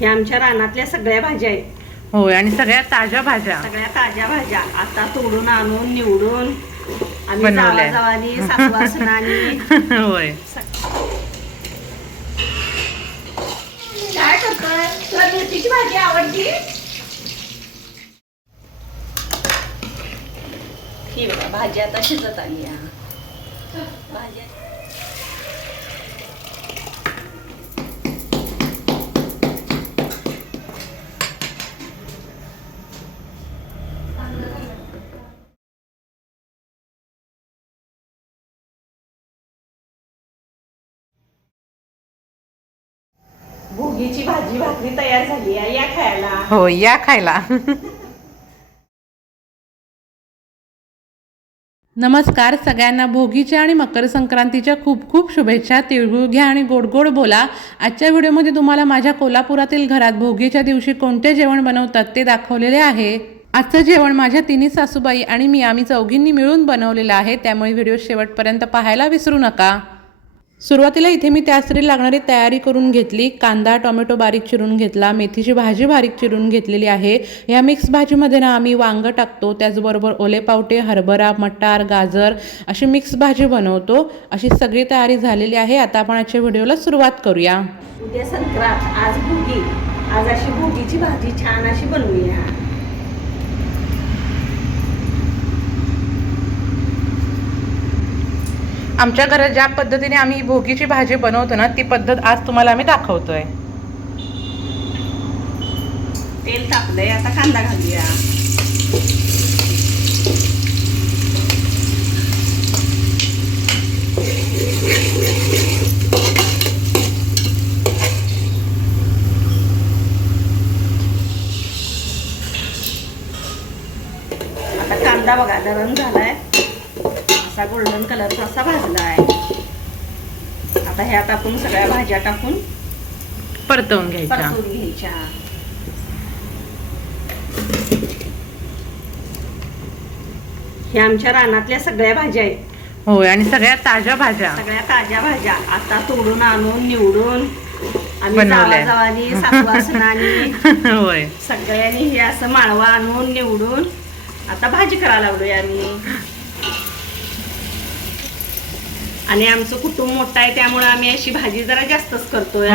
हे आमच्या रानातल्या सगळ्या भाज्या आहेत. होय, आणि सगळ्या ताज्या भाज्या. सगळ्या ताज्या भाज्या आता तोडून आणून निवडून आम्ही बनवल्या. जावाजावानी सासूवासनानी होय. काय करतोय? तुला मेथीची भाजी आवडती? ही बघा भाजी आता शिजत आली आहे. भाजी भोगीची भाजी भाकरी तयार झाली आहे, या खायला. हो, या खायला. नमस्कार सगळ्यांना. भोगीच्या आणि मकर संक्रांतीच्या खूप खूप शुभेच्छा. तिळगुळ घ्या आणि गोड गोड बोला. आजच्या व्हिडिओमध्ये तुम्हाला माझ्या कोल्हापुरातील घरात भोगीच्या दिवशी कोणते जेवण बनवतात ते दाखवलेले आहे. आजचं जेवण माझ्या तिन्ही सासूबाई आणि मी आम्ही चौघींनी मिळून बनवलेलं आहे, त्यामुळे व्हिडिओ शेवटपर्यंत पाहायला विसरू नका. सुरुवातीला इथे मी त्यासाठी लागणारी तयारी करून घेतली. कांदा टोमॅटो बारीक चिरून घेतला, मेथीची भाजी बारीक चिरून घेतलेली आहे. या मिक्स भाजीमध्ये ना आम्ही वांग टाकतो, त्याचबरोबर ओले पावटे, हरभरा, मटार, गाजर अशी मिक्स भाजी बनवतो. अशी सगळी तयारी झालेली आहे. आता आपण आजच्या व्हिडिओला सुरुवात करूया. उद्या संक्रांत, आज भोगी. आज अशी भोगीची भाजी छान अशी बनवूया. आमच्या घरात ज्या पद्धतीने आम्ही भोगीची भाजी बनवतो ना, ती पद्धत आज तुम्हाला आम्ही दाखवतोय. तेल तापलंय, आता कांदा घालूया. आता कांदा बघा नरम झालाय, असा गोल्डन कलरचा असा भाजला आहे. आता ह्यात आपण सगळ्या भाज्या टाकून परतवून घ्यायच्या. हे आमच्या रानातल्या सगळ्या भाज्या आहेत. होय, आणि सगळ्या ताज्या भाज्या. सगळ्या ताज्या भाज्या आता तोडून आणून निवडून आम्ही बनवल्या. जावाजावानी सासूवासनानी होय, सगळ्यांनी हे असं माळवा आणून निवडून आता भाजी करायला लागलोय आम्ही. आणि आमचं कुटुंब मोठं आहे, त्यामुळे आम्ही अशी भाजी जरा जास्तच करतोय.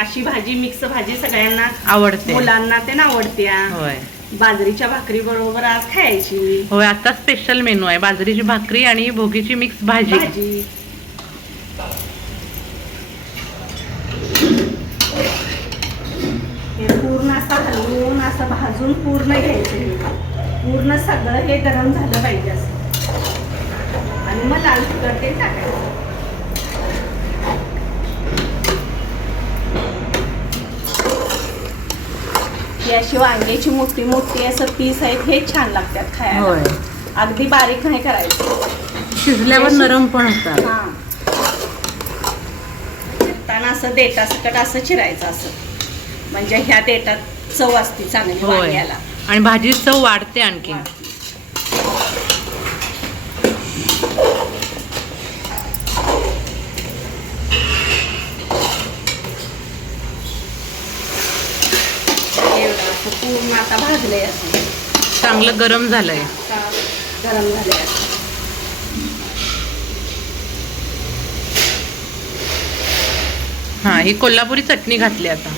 अशी भाजी मिक्स भाजी सगळ्यांना आवडते, मुलांना ते आवडते. होय, बाजरीच्या भाकरी बरोबर आज खायची. होय. आता स्पेशल मेनू आहे बाजरीची भाकरी आणि भोगीची मिक्स भाजी. हे पूर्ण असं हलवून असं भाजून पूर्ण घ्यायचं. पूर्ण सगळं हे गरम झालं पाहिजे असं, आणि मग लाल तिखट ते टाकायचं. ही अशी वांग्याची मोठी मोठी असं पीस आहेत, हे छान लागतात खायला. अगदी बारीक नाही करायचं, शिजल्यावर नरम पण असतात. चिरताना असं देठा सकट असं चिरायचं असं, म्हणजे ह्या देठात चव असते चांगली वांग्याला, आणि भाजी चव वाढते आणखी. पूर्ण आता भाजलंय असं, चांगलं गरम झालंय. गरम झालंय. हा, ही कोल्हापुरी चटणी घातली आता.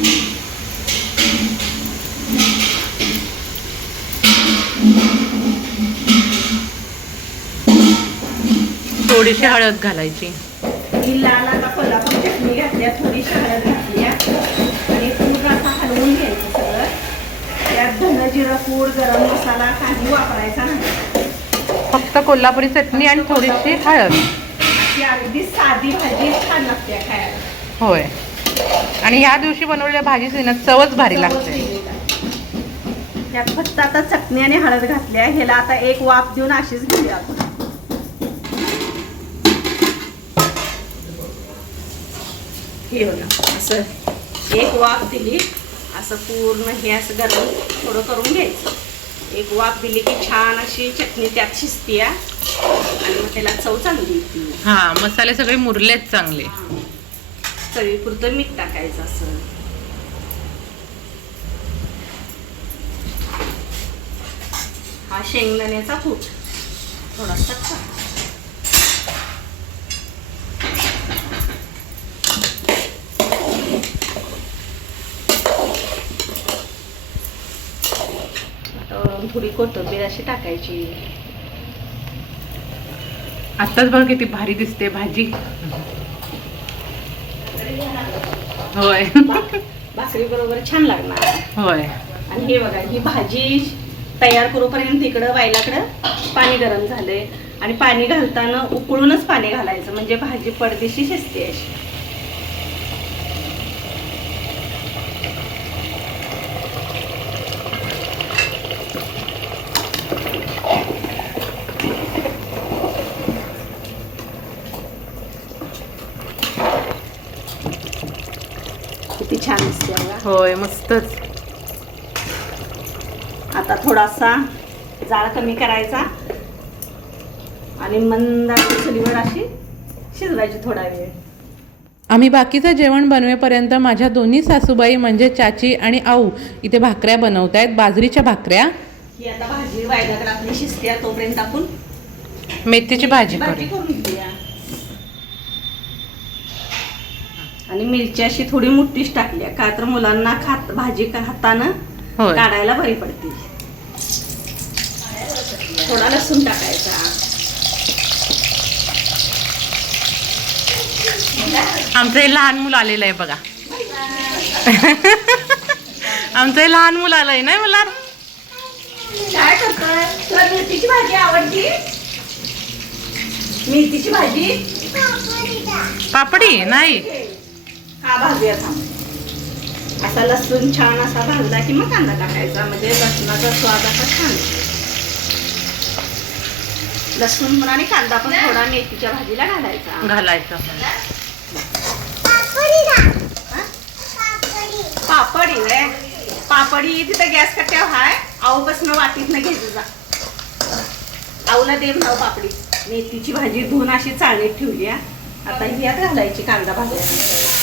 थोडीशी हळद घालायची. ही लाल आता कोल्हापुरी चटणी घातली, थोडीशी हळद घातली आणि पूर्ण आता हलवून घ्यायचं सगळं. त्यात धन जिरं पूड गरम मसाला काही वापरायचा नाही, फक्त कोल्हापुरी चटणी आणि थोडीशी हळद. ही अगदी साधी भाजी छान लागते खायला. होय, आणि ह्या दिवशी बनवलेल्या भाजीची ना चवच भारी लागते. त्यात फक्त आता चटणी आणि हळद घातली आहे. ह्याला आता एक वाफ देऊन अशीच घेऊया आपण. हे बघा असं एक वाफ दिली, असं पूर्ण हे असं गरम थोडं करून घ्यायचं. एक वाफ दिली की छान अशी चटणी त्यात शिजते आणि मग त्याला चव चांगली येते. हा, मसाले सगळे मुरलेत चांगले. चवीपुरतं मीठ टाकायचं असं. हा शेंगदाण्याचा कूट थोडासा टाक. थोडी कोथिंबीर अशी टाकायची. आत्ताच बघ किती भारी दिसते भाजी. होय भाकरी बरोबर छान लागणार. होय. आणि हे बघा ही भाजी तयार करूपर्यंत इकडं वायलाकडं पाणी गरम झालंय आणि पाणी घालताना उकळूनच पाणी घालायचं म्हणजे भाजी पडदेशी शिजते अशी. किती छान दिसते बघा. होय मस्तच. आता थोडासा जाळ कमी करायचा आणि मंद चुलीवर अशी शिजवायची थोडा वेळ. आम्ही बाकीचं जेवण बनवेपर्यंत माझ्या दोन्ही सासूबाई म्हणजे चाची आणि आऊ इथे भाकऱ्या बनवत आहेत, बाजरीच्या भाकऱ्या. ही आता भाजी वायल्याकडे आपली शिजते तोपर्यंत आपण मेथीची भाजी भाजी करू. करून घेऊया. आणि मिरची अशी थोडी मोठीच टाकली का तर मुलांना भाजी खाताना होय. काढायला बरी पडते. थोडा लसूण टाकायचा. आमचं हे लहान मुलं आलेलं आहे बघा. आमचं हे लहान मुलं आलंय नाही मला. काय करतोय? तुला मेथीची भाजी आवडती? मेथीची भाजी पापडी नाही. हा भाजूया थांब. असा लसूण छान असा भाजला की मग कांदा टाकायचा म्हणजे लसणाचा स्वाद असा छान येतो. लसूण आणि कांदा पण थोडा मेथीच्या भाजीला घालायचा. पापडी रे पापडी तिथं गॅस कट्ट्यावर हाय. आऊपासून वाटीत न घ्यायचं जा. आऊला दे नाव पापडी. मेथीची भाजी धुवून अशी चाळणीत ठेवली. आता ही यात घालायची कांदा भाजल्यानंतर.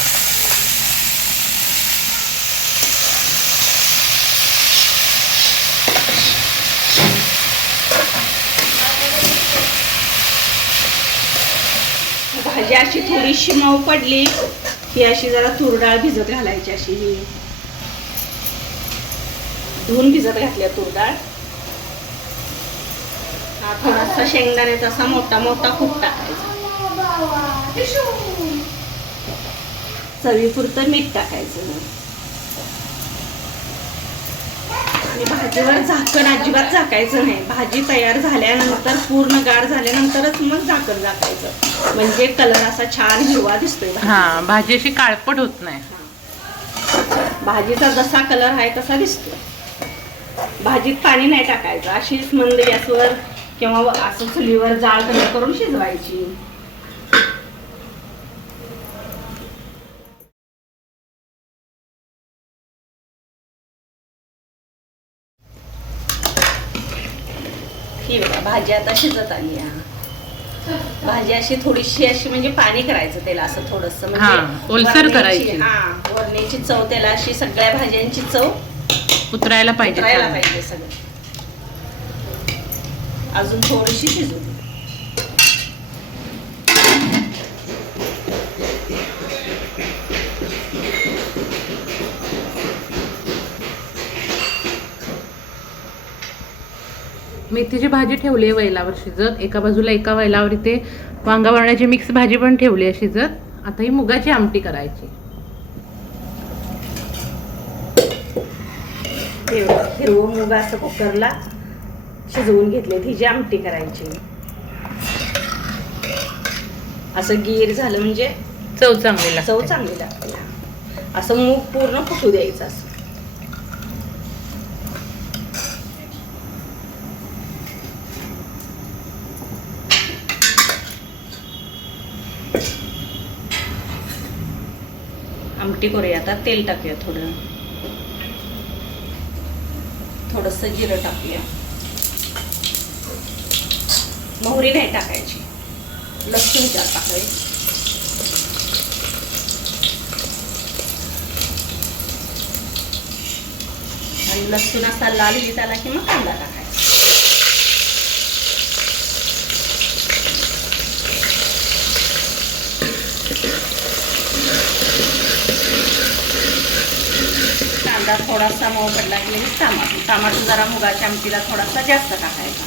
भाजी अशी थोडीशी मऊ पडली की अशी जरा तूर डाळ भिजत घालायची. अशी ही धुवून भिजत घातल्या तूर डाळ. हा थोडासा शेंगदाण्याचा असा मोठा मोठा कूट टाकायचा. चवीपुरतं मीठ टाकायचं. आणि भाजीवर झाकण अजिबात झाकायचं नाही. भाजी तयार झाल्यानंतर पूर्ण गार झाल्यानंतरच मग झाकण झाकायचं म्हणजे कलर असा छान हिरवा दिसतोय. हा भाजी अशी काळपट होत नाही. भाजीचा जसा कलर आहे तसा दिसतो. भाजीत पाणी नाही टाकायचं. अशीच मंद गॅसवर किंवा असं चुलीवर जाळ कमी करून शिजवायची. ही बघा भाजी आता शिजत आली. भाजी अशी थोडीशी अशी म्हणजे पाणी करायचं त्याला असं थोडस म्हणजे ओलसर करायची. हा वरण्याची चव त्याला अशी सगळ्या भाज्यांची चव उतरायला पाहिजे सगळं. अजून थोडीशी शिजू दे. मेथीची भाजी ठेवली आहे वैलावर शिजत. एका बाजूला एका वैलावर इथे वांगा वरण्याची मिक्स भाजी पण ठेवली आहे शिजत. आता ही मुगाची आमटी करायची. हिरवं मुग असं कुकरला शिजवून घेतले. हिची आमटी करायची. असं गीर झालं म्हणजे चव चांगली लागते. असं मूग पूर्ण फुटू द्यायचं. असं आमटी करूया. आता तेल टाकूया. थोडंसं जिरं टाकूया. मोहरी नाही टाकायची. लसूण चार टाकायची. आणि लसूण असा लाल होत आला की मग कांदा टाकायचा. कांदा थोडासा मऊ पडला की लगेच टमाटो जरा मुगाच्या आमटीला थोडासा जास्त टाकायचा.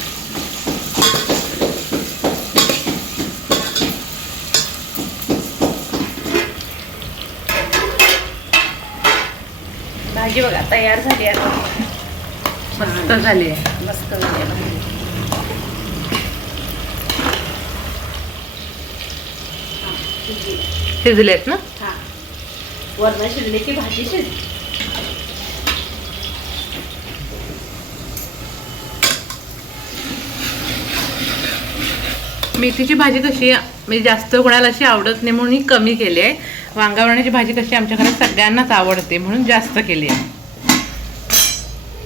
भाजी बघा तयार झाली आता. मस्त झाली आहे. मस्त झाली भाजी. शिजलेत ना? हां, वरण शिजले की भाजी शिजली. मेथीची भाजी कशी म्हणजे जास्त कोणाला अशी आवडत नाही म्हणून ही कमी केली आहे. वांगावरणाची भाजी कशी आमच्या घरात सगळ्यांनाच आवडते म्हणून जास्त केली आहे.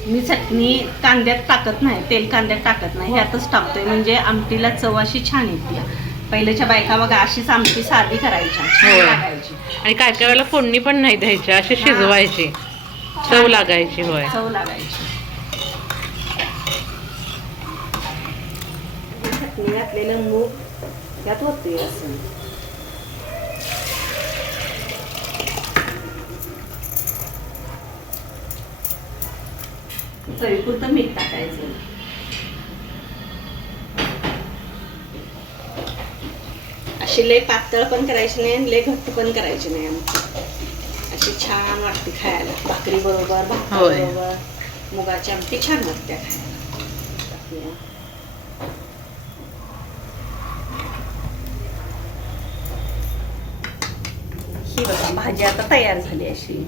मी चटणी कांद्यात टाकत नाही, तेल कांद्यात टाकत नाही, ह्यातच टाकतोय म्हणजे आमटीला चव अशी छान येते. पहिल्याच्या बायका बघा अशीच आमटी साधी करायच्या, छान लागायची. आणि काय काय वेळेला फोडणी पण नाही द्यायची, अशी शिजवायची, चव लागायची. होय, चव लागायची. चटणी घातलेलं मूग यात होते असं. चवीपुरतं मीठ टाकायचं. अशी लय पातळ पण करायची नाही आणि लय घट्ट पण करायची नाही. आमची अशी छान वाटते खायला, भाकरी बरोबर, भाकरीबरोबर मुगाची आमटी छान वाटते खायला. ही बघा भाजी आता तयार झाली अशी.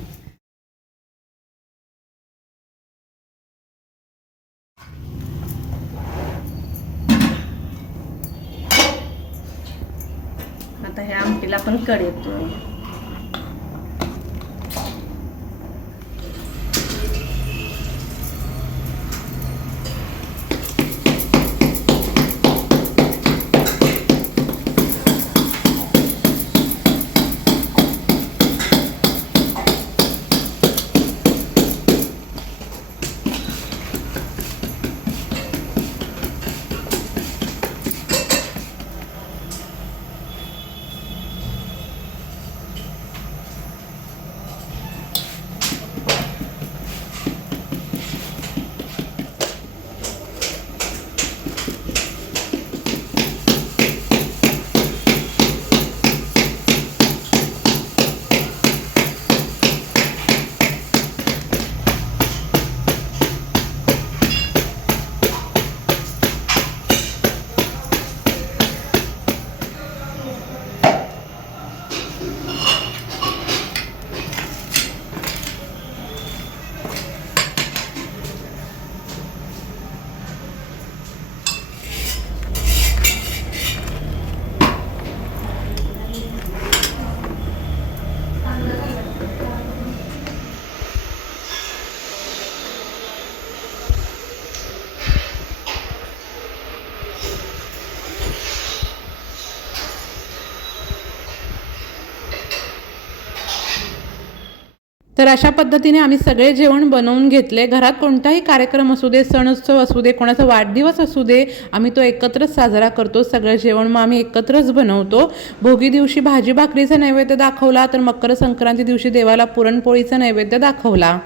आता ह्या आमटीला पण कड येतोय. तर अशा पद्धतीने आम्ही सगळे जेवण बनवून घेतले. घरात कोणताही कार्यक्रम असू दे, सण उत्सव असू दे, कोणाचा वाढदिवस असू दे, आम्ही तो एकत्रच साजरा करतो. सगळं जेवण मग आम्ही एकत्रच बनवतो. भोगी दिवशी भाजी भाकरीचा नैवेद्य दाखवला, तर मकर संक्रांती दिवशी देवाला पुरणपोळीचा नैवेद्य दाखवला.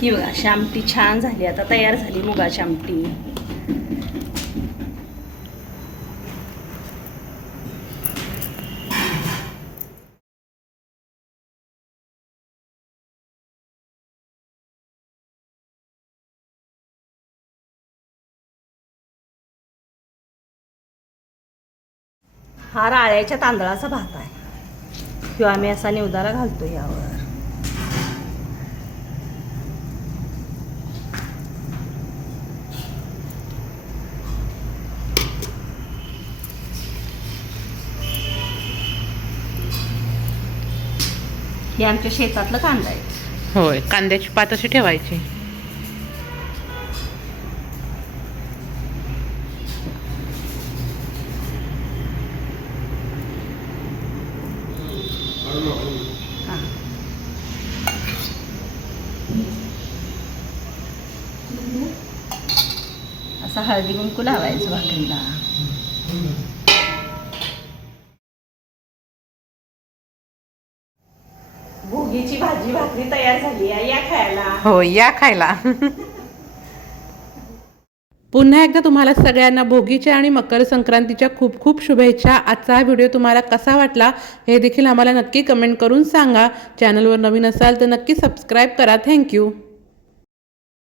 ही बघा अशी आमटी छान झाली, आता तयार झाली मुगाची आमटी. हा राळ्याच्या तांदळाचा भात आहे, किंवा आम्ही असा निवदाला घालतो यावर. हे आमच्या शेतातलं कांदा आहे. होय, कांद्याची पात अशी ठेवायची. असा हळदी कुंकू लावायचं भाकरीला. भोगी भोगीची भाजी भाकरी तयार झाली आहे, या खायला. हो, या खायला. पुन्हा एकदा तुम्हाला सगळ्यांना भोगीच्या आणि मकर संक्रांतीच्या खूप खूप शुभेच्छा. आजचा हा व्हिडिओ तुम्हाला कसा वाटला हे देखील आम्हाला नक्की कमेंट करून सांगा. चॅनलवर नवीन असाल तर नक्की सबस्क्राईब करा. थँक्यू.